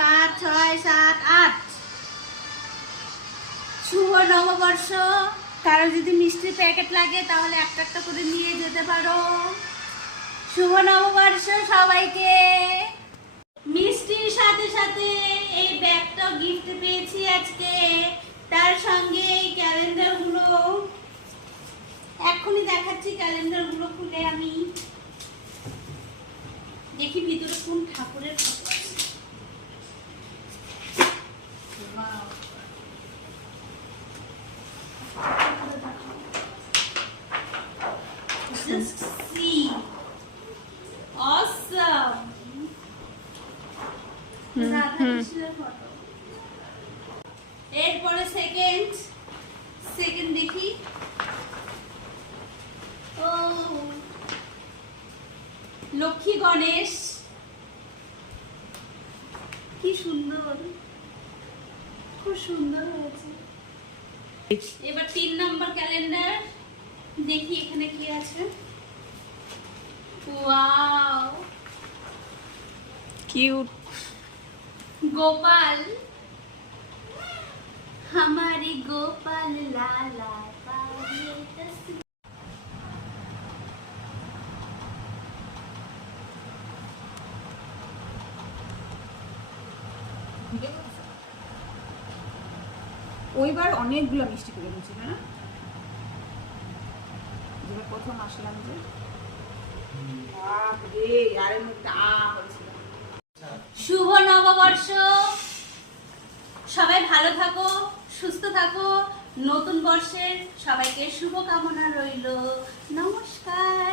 5, 6, 7, 8। শুভ নববর্ষ। কারো যদি মিষ্টির প্যাকেট লাগে তাহলে একটা একটা করে নিয়ে যেতে পারো। শুভ নববর্ষ সবাইকে। মিষ্টির সাথে সাথে এই ব্যাগটা গিফট পেয়েছি আজকে, তার সঙ্গে এই ক্যালেন্ডারগুলো। এখনই দেখাচ্ছি ক্যালেন্ডারগুলো খুলে আমি দেখি ভিতরে কোন ঠাকুরের ফটো আছে। Just see. Awesome. রাধা কৃষ্ণের ফটো। এরপরে সেকেন্ড দেখি। ও লক্ষ্মী গণেশ, কি সুন্দর, খুব সুন্দর হয়েছে। এবার 3 নম্বর ক্যালেন্ডার দেখি এখানে কি আছে। Wow, cute. গোপাল, हमारी गोपाल लाला पाए तस्वीर। ওইবার অনেকগুলো মিষ্টি করে দিয়েছিল না, যেবার প্রথম আসলাম যে বাপরে আরে মুখটা হয়েছিল। শুভ নববর্ষ, সবাই ভালো থাকো, সুস্থ থাকো। নতুন বর্ষের সবাইকে শুভ কামনা রইল। নমস্কার।